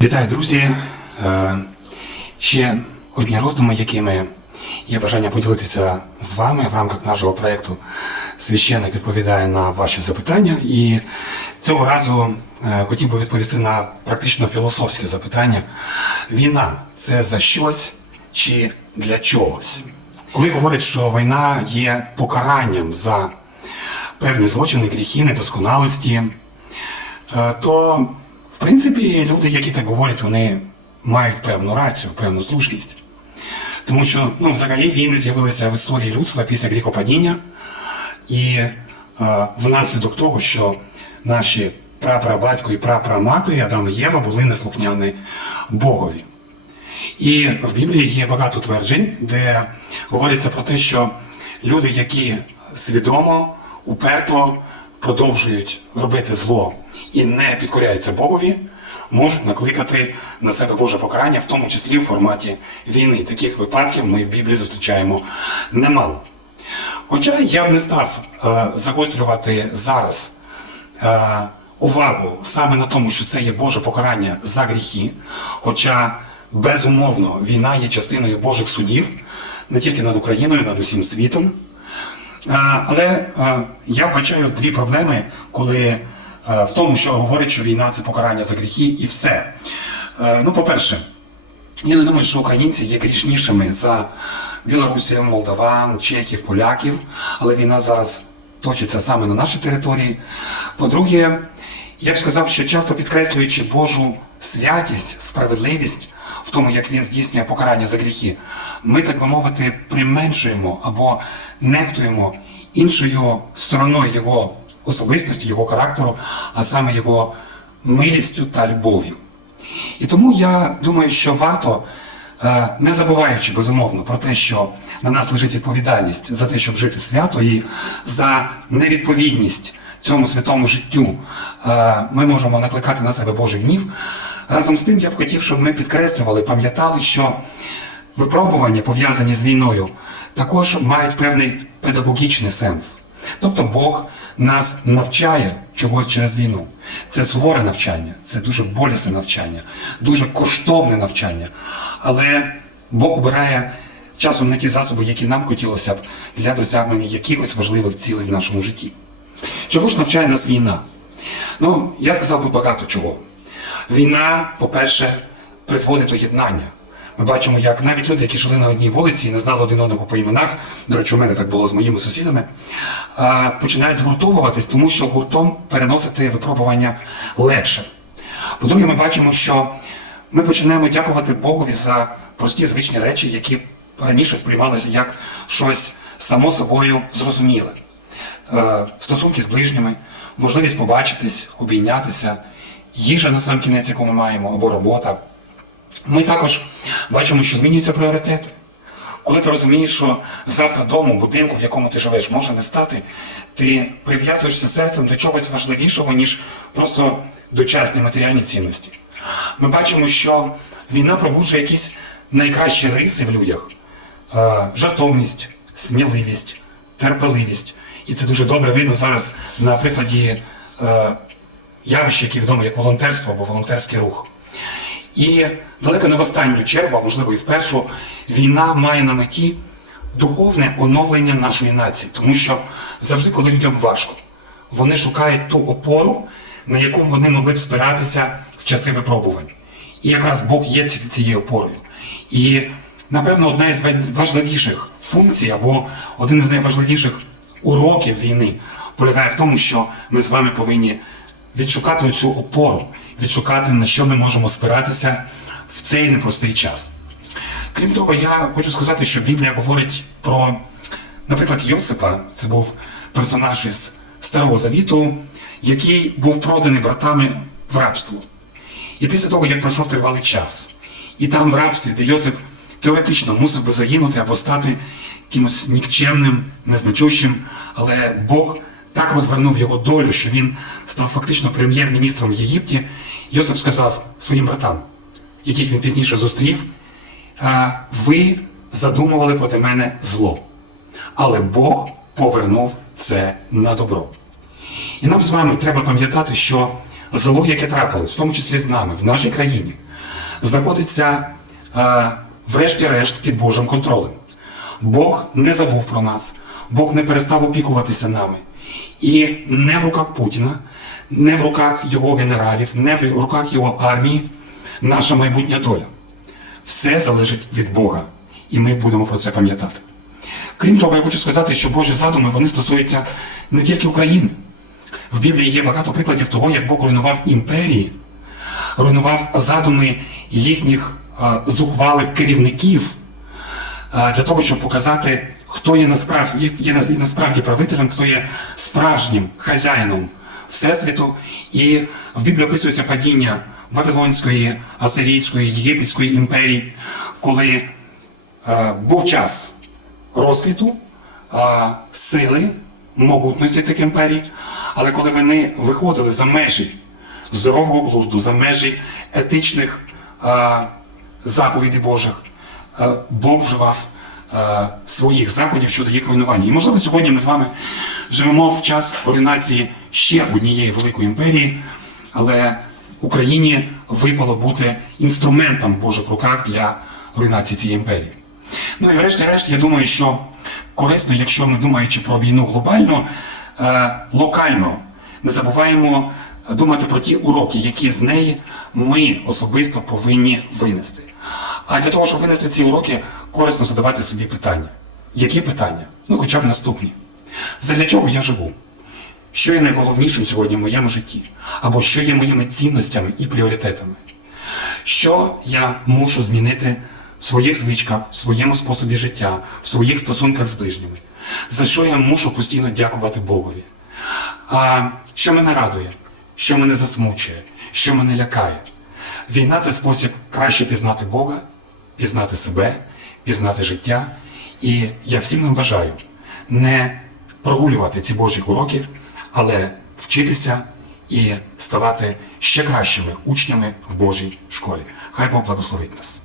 Вітаю, друзі! Е, Ще одні роздуми, якими є бажання поділитися з вами в рамках нашого проєкту Священник відповідає на ваші запитання. І цього разу е, хотів би відповісти на практично філософське запитання. Війна це за щось чи для чогось? Коли говорять, що війна є покаранням за певні злочини, гріхи, недосконалості, Е, то принципі люди, які так говорять, вони мають певну рацію, певну слушність. Тому що ну, взагалі війни з'явилися в історії людства після гріхопадіння, і е, внаслідок того, що наші прапрабатько і прапрамати Адам і Єва були неслухняні Богові. І в Біблії є багато тверджень, де говориться про те, що люди, які свідомо, уперто продовжують робити зло і не підкоряються Богові, можуть накликати на себе Боже покарання, в тому числі в форматі війни. Таких випадків ми в Біблії зустрічаємо немало. Хоча я б не став е, загострювати зараз е, увагу саме на тому, що це є Боже покарання за гріхи, хоча безумовно війна є частиною Божих судів не тільки над Україною, над усім світом. Але я вбачаю дві проблеми, коли е, в тому, що говорить, що війна це покарання за гріхи і все. Е, Ну, по-перше, я не думаю, що українці є грішнішими за білорусів, молдаван, чехів, поляків, але війна зараз точиться саме на нашій території. По-друге, я б сказав, що часто підкреслюючи Божу святість, справедливість в тому, як він здійснює покарання за гріхи, ми, так би мовити, применшуємо або нехтуємо іншою стороною його особистості, його характеру, а саме його милістю та любов'ю. І тому я думаю, що варто, е, не забуваючи безумовно про те, що на нас лежить відповідальність за те, щоб жити свято, і за невідповідність цьому святому життю, е, ми можемо накликати на себе Божий гнів. Разом з тим я б хотів, щоб ми підкреслювали, пам'ятали, що випробування, пов'язані з війною, також мають певний педагогічний сенс. Тобто Бог нас навчає чогось через війну. Це суворе навчання, це дуже болісне навчання, дуже коштовне навчання. Але Бог обирає часом не ті засоби, які нам хотілося б для досягнення якихось важливих цілей в нашому житті. Чого ж навчає нас війна? Ну, я сказав би багато чого. Війна, по-перше, призводить до єднання. Ми бачимо, як навіть люди, які жили на одній вулиці і не знали один одного по іменах, до речі, у мене так було з моїми сусідами, починають згуртовуватись, тому що гуртом переносити випробування легше. По-друге, ми бачимо, що ми починаємо дякувати Богові за прості звичні речі, які раніше сприймалися як щось само собою зрозуміле. Е, Стосунки з ближніми, можливість побачитись, обійнятися, їжа на сам кінець, яку ми маємо, або робота. Ми також бачимо, що змінюються пріоритети. Коли ти розумієш, що завтра дому, будинку, в якому ти живеш, може не стати, ти прив'язуєшся серцем до чогось важливішого, ніж просто дочасні матеріальні цінності. Ми бачимо, що війна пробуджує якісь найкращі риси в людях: Е, жартовність, сміливість, терпеливість. І це дуже добре видно зараз на прикладі е, явища, які відомо як волонтерство або волонтерський рух. І далеко не в останню чергу, а можливо і в першу, війна має на меті духовне оновлення нашої нації, тому що завжди, коли людям важко, вони шукають ту опору, на яку вони могли б спиратися в часи випробувань. І якраз Бог є цією опорою. І, напевно, одна із важливіших функцій або один із найважливіших уроків війни полягає в тому, що ми з вами повинні відшукати цю опору, відшукати, на що ми можемо спиратися в цей непростий час. Крім того, я хочу сказати, що Біблія говорить про, наприклад, Йосипа, це був персонаж із Старого Завіту, який був проданий братами в рабство. І після того, як пройшов тривалий час, і там в рабстві, де Йосип теоретично мусив би загинути або стати кимось нікчемним, незначущим, але Бог так розвернув його долю, що він став фактично прем'єр-міністром в Єгипті. Йосип сказав своїм братам, яких він пізніше зустрів, ви задумували проти мене зло, але Бог повернув це на добро. І нам з вами треба пам'ятати, що зло, яке трапилось, в тому числі з нами, в нашій країні, знаходиться е, врешті-решт під Божим контролем. Бог не забув про нас, Бог не перестав опікуватися нами. І не в руках Путіна, не в руках його генералів, не в руках його армії наша майбутня доля. Все залежить від Бога, і ми будемо про це пам'ятати. Крім того, я хочу сказати, що Божі задуми вони стосуються не тільки України. В Біблії є багато прикладів того, як Бог руйнував імперії, руйнував задуми їхніх е, зухвалих керівників е, для того, щоб показати, хто є насправді, є на- є насправді правителем, хто є справжнім хазяїном Всесвіту. І в Біблії описується падіння Вавилонської, Асирійської, Єгипетської імперії, коли е, був час розквіту, е, сили, могутності цих імперій, але коли вони виходили за межі здорового глузду, за межі етичних е, заповідей Божих, е, Бог вживав е, своїх заходів щодо їх руйнування. І можливо сьогодні ми з вами живемо в час руйнації ще однієї великої імперії, але Україні випало бути інструментом в Божих руках для руйнації цієї імперії. Ну і врешті-решт, я думаю, що корисно, якщо ми думаючи про війну глобально, е, локально не забуваємо думати про ті уроки, які з неї ми особисто повинні винести. А для того, щоб винести ці уроки, корисно задавати собі питання. Які питання? Ну, хоча б наступні. Задля чого я живу? Що є найголовнішим сьогодні в моєму житті? Або що є моїми цінностями і пріоритетами? Що я мушу змінити в своїх звичках, в своєму способі життя, в своїх стосунках з ближніми? За що я мушу постійно дякувати Богові? А що мене радує, що мене засмучує, що мене лякає? Війна це спосіб краще пізнати Бога, пізнати себе, пізнати життя. І я всім нам бажаю не прогулювати ці Божі уроки, але вчитися і ставати ще кращими учнями в Божій школі. Хай Бог благословить нас.